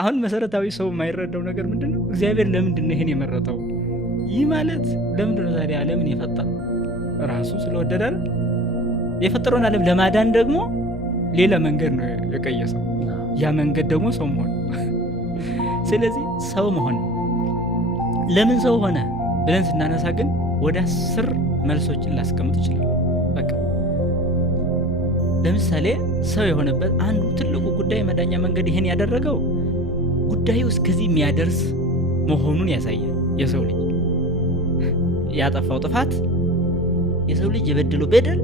አሁን መሰረታዊ ሰው የማይረዳው ነገር ምንድነው? እግዚአብሔር ለምንድን ነው ይሄን የመረጠው? ይህ ማለት ለምንድን ነው ታዲያ ዓለምን የፈጠረው? ራሱ ስለወደደ አይደል? የፈጠረውን ዓለም ለማዳን ደግሞ ሌላ መንገድ ነው የቀየሰው። ያ መንገድ ደግሞ ሰው መሆን። ስለዚህ ሰው መሆን ለምን ሰው ሆነ ብለን ስናነሳ ግን ወደ 10 መልሶችን ላስቀምጥ ይችላል። በቃ ለምሳሌ ሰው የሆነበት አንዱ ትልቁ ጉዳይ መዳኛ መንገድ ይሄን ያደረገው ጉዳዩ እስከዚህ የሚያደርስ መሆኑን ያሳያል። የሰው ልጅ ያጠፋው ጥፋት፣ የሰው ልጅ የበደለው በደል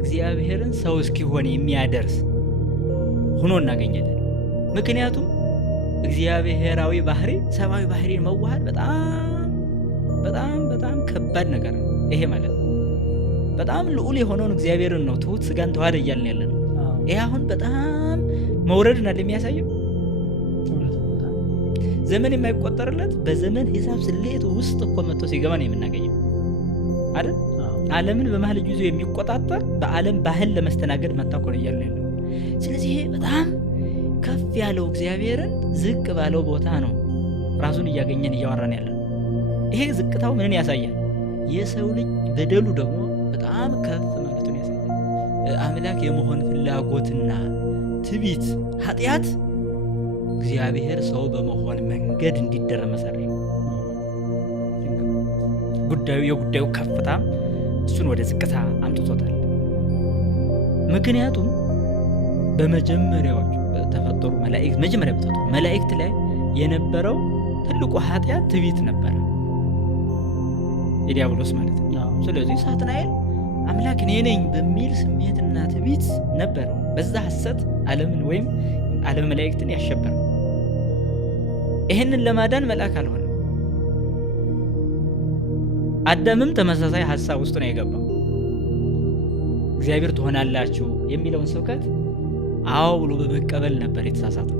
እግዚአብሔርን ሰው እስኪሆን የሚያደርስ ሆኖ እናገኛለን። ምክንያቱም እግዚአብሔራዊ ባህሪ ሰብአዊ ባህሪን መዋሃድ በጣም ከባድ ነገር ነው። ይሄ ማለት በጣም ልዑል የሆነውን እግዚአብሔርን ነው ትሁት ስጋን ተዋህደ እያልን ያለ ነው። ይሄ አሁን በጣም መውረድን አለ የሚያሳየው። ዘመን የማይቆጠርለት በዘመን ሂሳብ ስሌት ውስጥ እኮ መጥቶ ሲገባ ነው የምናገኘው አይደል? ዓለምን በመሀል ይዞ የሚቆጣጠር በዓለም ባህል ለመስተናገድ መጣ እኮ ነው እያልን ያለ። ስለዚህ ይሄ በጣም ከፍ ያለው እግዚአብሔርን ዝቅ ባለው ቦታ ነው ራሱን እያገኘን እያወራን ያለ። ይሄ ዝቅታው ምንን ያሳያል? የሰው ልጅ በደሉ ደግሞ በጣም ከፍ ማለቱን ያሳያል። አምላክ የመሆን ፍላጎትና ትዕቢት፣ ኃጢአት እግዚአብሔር ሰው በመሆን መንገድ እንዲደረመስ አድርጎ የጉዳዩ ከፍታ እሱን ወደ ዝቅታ አምጥቶታል። ምክንያቱም በመጀመሪያዎቹ በተፈጠሩ መላእክት ላይ የነበረው ትልቁ ኃጢአት ትዕቢት ነበረ፣ የዲያብሎስ ማለት ነው። ስለዚህ ሳጥናኤል አምላክ እኔ ነኝ በሚል ስሜትና ትዕቢት ነበር በዛ ሐሰት ዓለምን ወይም ዓለም መላእክትን ያሸበረ። ይህንን ለማዳን መልአክ አልሆነ። አዳምም ተመሳሳይ ሐሳብ ውስጥ ነው የገባው። እግዚአብሔር ትሆናላችሁ የሚለውን ስብከት አዎ ብሎ በመቀበል ነበር የተሳሳተው።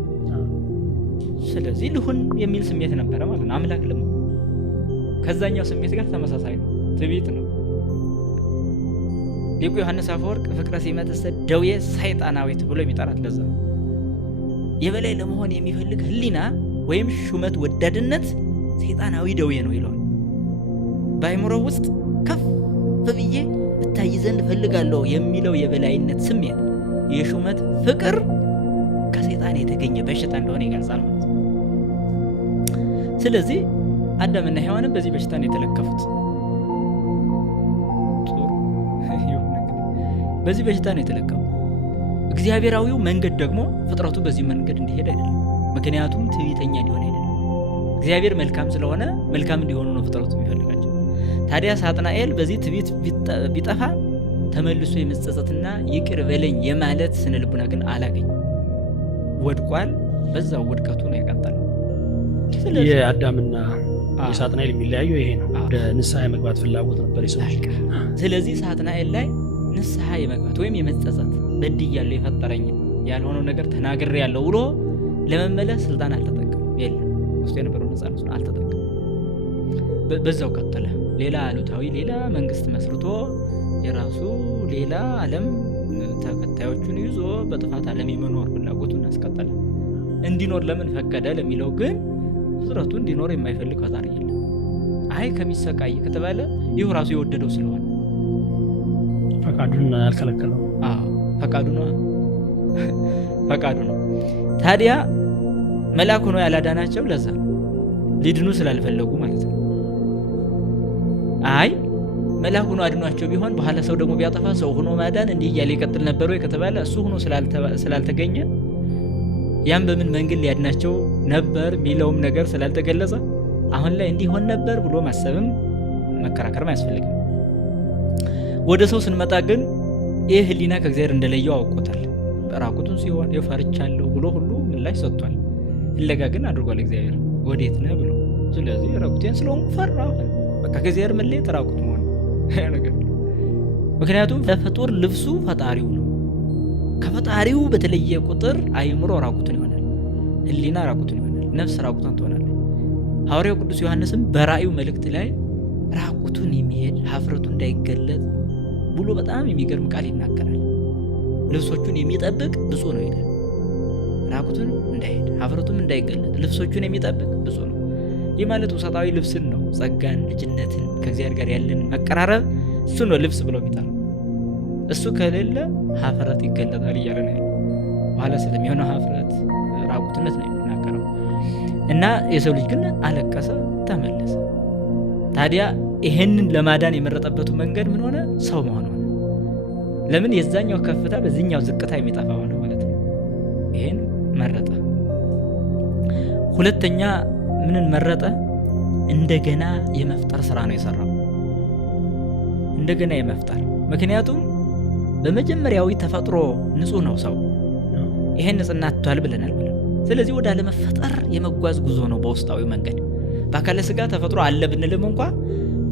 ስለዚህ ልሁን የሚል ስሜት ነበረ ማለት ነው አምላክ ለምን። ከዛኛው ስሜት ጋር ተመሳሳይ ነው፣ ትዕቢት ነው። ሊቁ ዮሐንስ አፈወርቅ ፍቅረ ሲመትሰ ደዌ ሰይጣናዊት ብሎ የሚጠራት ለዛ የበላይ ለመሆን የሚፈልግ ህሊና ወይም ሹመት ወዳድነት ሰይጣናዊ ደዌ ነው ይለዋል። በአእምሮ ውስጥ ከፍ ብዬ እታይ ዘንድ ፈልጋለሁ የሚለው የበላይነት ስሜት፣ የሹመት ፍቅር ከሰይጣን የተገኘ በሽታ እንደሆነ ይገልጻል ማለት ነው። ስለዚህ አዳምና ሔዋንም በዚህ በሽታ ነው የተለከፉት። በዚህ በሽታ ነው የተለከፉት። እግዚአብሔራዊው መንገድ ደግሞ ፍጥረቱ በዚህ መንገድ እንዲሄድ አይደለም። ምክንያቱም ትዕቢተኛ እንዲሆን አይደለም። እግዚአብሔር መልካም ስለሆነ መልካም እንዲሆኑ ነው ፍጥረቱ የሚፈልጋቸው። ታዲያ ሳጥናኤል በዚህ ትዕቢት ቢጠፋ ተመልሶ የመጸጸትና ይቅር በለኝ የማለት ስነ ልቡና ግን አላገኘም። ወድቋል። በዛው ውድቀቱ ነው የቀጠለው። የአዳምና የሳጥናኤል የሚለያየው ይሄ ነው። ወደ ንስሐ የመግባት ፍላጎት ነበር የሰው። ስለዚህ ሳጥናኤል ላይ ንስሐ የመግባት ወይም የመጸጸት በድያለሁ የፈጠረኝ ያልሆነው ነገር ተናግሬያለሁ ብሎ ለመመለስ ስልጣን አልተጠቀም። የለም ውስጥ የነበረው ነፃነት አልተጠቀም። በዛው ቀጠለ። ሌላ አሉታዊ ሌላ መንግስት መስርቶ የራሱ ሌላ ዓለም ተከታዮቹን ይዞ በጥፋት ዓለም የመኖር ፍላጎቱን አስቀጠለ። እንዲኖር ለምን ፈቀደ ለሚለው ግን ፍጥረቱ እንዲኖር የማይፈልግ ፈጣሪ የለም። አይ ከሚሰቃይ ከተባለ ይሁ ራሱ የወደደው ስለሆነ ፈቃዱን ያልከለከለው ፈቃዱ ነው። ታዲያ መልአክ ሆኖ ያላዳናቸው ለዛ ሊድኑ ስላልፈለጉ ማለት ነው። አይ መልአክ ሆኖ አድኗቸው ቢሆን በኋላ ሰው ደግሞ ቢያጠፋ ሰው ሆኖ ማዳን እንዲህ እያለ ይቀጥል ነበር ወይ ከተባለ እሱ ሆኖ ስላልተገኘ ያም በምን መንገድ ሊያድናቸው ነበር የሚለውም ነገር ስላልተገለጸ አሁን ላይ እንዲሆን ነበር ብሎ ማሰብም መከራከርም አያስፈልግም። ወደ ሰው ስንመጣ ግን ይህ ህሊና ከእግዚአብሔር እንደለየው አውቆታል። ራቁቱን ሲሆን ፈርቻለሁ ብሎ ሁሉ ምላሽ ሰጥቷል። ፍለጋ ግን አድርጓል እግዚአብሔር ወዴት ነህ ብሎ። ስለዚህ ራቁቴን ስለሆንኩ ፈራሁ። በቃ ከእግዚአብሔር መለየት ራቁት መሆን ነገር። ምክንያቱም ለፍጡር ልብሱ ፈጣሪው ነው። ከፈጣሪው በተለየ ቁጥር አእምሮ ራቁቱን ይሆናል፣ ህሊና ራቁቱን ይሆናል፣ ነፍስ ራቁቷን ትሆናለች። ሐዋርያው ቅዱስ ዮሐንስም በራእዩ መልእክት ላይ ራቁቱን የሚሄድ ሀፍረቱ እንዳይገለጥ ብሎ በጣም የሚገርም ቃል ይናገራል። ልብሶቹን የሚጠብቅ ብፁዕ ነው ይላል። ራቁቱን እንዳይሄድ ሀፍረቱም እንዳይገለጥ ልብሶቹን የሚጠብቅ ብፁዕ ነው። ይህ ማለት ውስጣዊ ልብስን ነው። ጸጋን፣ ልጅነትን፣ ከእግዚአብሔር ጋር ያለን መቀራረብ እሱ ነው ልብስ ብሎ የሚጠራው። እሱ ከሌለ ሀፍረት ይገለጣል እያለ ነው ያለው። በኋላ ስለሚሆነው ሀፍረት ራቁትነት ነው የሚናገረው። እና የሰው ልጅ ግን አለቀሰ፣ ተመለሰ። ታዲያ ይሄንን ለማዳን የመረጠበቱ መንገድ ምን ሆነ? ሰው መሆን ሆነ። ለምን? የዛኛው ከፍታ በዚህኛው ዝቅታ የሚጠፋ ሆነ ማለት ነው። ይሄን መረጠ። ሁለተኛ ምንን መረጠ? እንደገና የመፍጠር ስራ ነው የሰራው። እንደገና የመፍጠር ምክንያቱም በመጀመሪያዊ ተፈጥሮ ንጹህ ነው ሰው። ይሄን ንጽህና አጥቷል ብለናል። ስለዚህ ወደ አለመፈጠር የመጓዝ ጉዞ ነው በውስጣዊ መንገድ። በአካለ ስጋ ተፈጥሮ አለ ብንልም እንኳ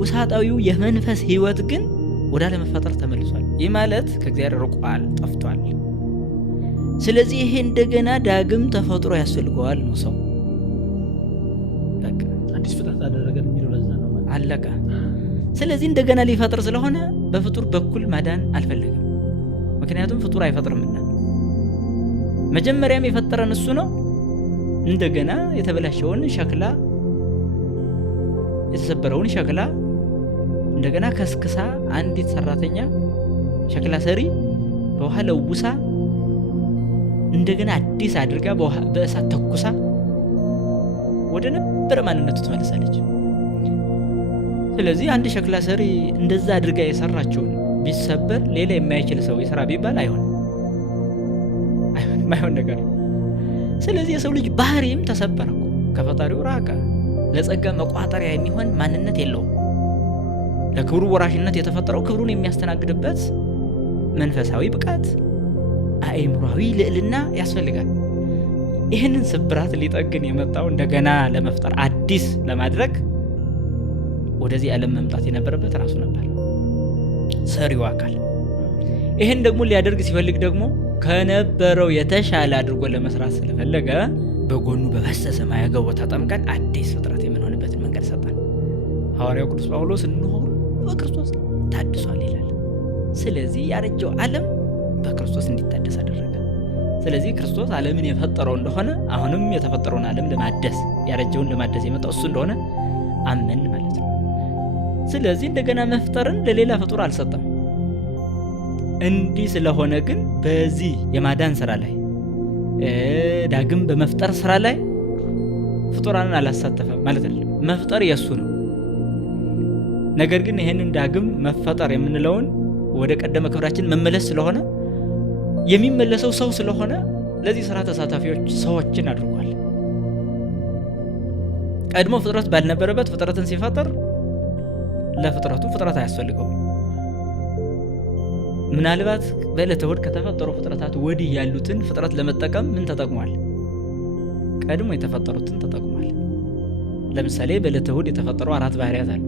ውስጣዊው የመንፈስ ህይወት ግን ወደ አለመፈጠር ተመልሷል። ይህ ማለት ከእግዚአብሔር ርቋል፣ ጠፍቷል። ስለዚህ ይሄ እንደገና ዳግም ተፈጥሮ ያስፈልገዋል ነው ሰው። በቃ አዲስ ፍጥረት አደረገን የሚለው ለዛ ነው ማለት አለቀ። ስለዚህ እንደገና ሊፈጥር ስለሆነ በፍጡር በኩል ማዳን አልፈለግም። ምክንያቱም ፍጡር አይፈጥርምና መጀመሪያም የፈጠረን እሱ ነው። እንደገና የተበላሸውን ሸክላ የተሰበረውን ሸክላ እንደገና ከስክሳ አንዲት ሰራተኛ ሸክላ ሰሪ በውሃ ለውሳ እንደገና አዲስ አድርጋ በእሳት ተኩሳ ወደ ነበረ ማንነቱ ትመልሳለች። ስለዚህ አንድ ሸክላ ሰሪ እንደዛ አድርጋ የሰራችውን ቢሰበር ሌላ የማይችል ሰው የሰራ ቢባል አይሆንም ነገር። ስለዚህ የሰው ልጅ ባህሪም ተሰበረ፣ ከፈጣሪው ራቀ። ለጸጋ መቋጠሪያ የሚሆን ማንነት የለውም። ለክብሩ ወራሽነት የተፈጠረው ክብሩን የሚያስተናግድበት መንፈሳዊ ብቃት፣ አእምሯዊ ልዕልና ያስፈልጋል። ይህንን ስብራት ሊጠግን የመጣው እንደገና ለመፍጠር አዲስ ለማድረግ ወደዚህ ዓለም መምጣት የነበረበት ራሱ ነበር፣ ሰሪው አካል። ይህን ደግሞ ሊያደርግ ሲፈልግ ደግሞ ከነበረው የተሻለ አድርጎ ለመስራት ስለፈለገ በጎኑ በፈሰሰ ማየ ገቦ ተጠምቀን አዲስ ፍጥረት የምንሆንበትን መንገድ ሰጠን። ሐዋርያው ቅዱስ ጳውሎስ እንሆ በክርስቶስ ታድሷል ይላል። ስለዚህ ያረጀው ዓለም በክርስቶስ እንዲታደስ አደረገ። ስለዚህ ክርስቶስ ዓለምን የፈጠረው እንደሆነ አሁንም የተፈጠረውን ዓለም ለማደስ ያረጀውን ለማደስ የመጣው እሱ እንደሆነ አመን ማለት ነው። ስለዚህ እንደገና መፍጠርን ለሌላ ፍጡር አልሰጠም። እንዲህ ስለሆነ ግን በዚህ የማዳን ስራ ላይ ዳግም በመፍጠር ስራ ላይ ፍጡራንን አላሳተፈም ማለት አይደለም። መፍጠር የሱ ነው። ነገር ግን ይሄንን ዳግም መፈጠር የምንለውን ወደ ቀደመ ክብራችን መመለስ ስለሆነ የሚመለሰው ሰው ስለሆነ ለዚህ ስራ ተሳታፊዎች ሰዎችን አድርጓል። ቀድሞ ፍጥረት ባልነበረበት ፍጥረትን ሲፈጥር ለፍጥረቱ ፍጥረት አያስፈልገውም። ምናልባት በዕለተ እሑድ ከተፈጠሩ ፍጥረታት ወዲህ ያሉትን ፍጥረት ለመጠቀም ምን ተጠቅሟል? ቀድሞ የተፈጠሩትን ተጠቅሟል። ለምሳሌ በዕለተ እሑድ የተፈጠሩ 4 ባህሪያት አሉ።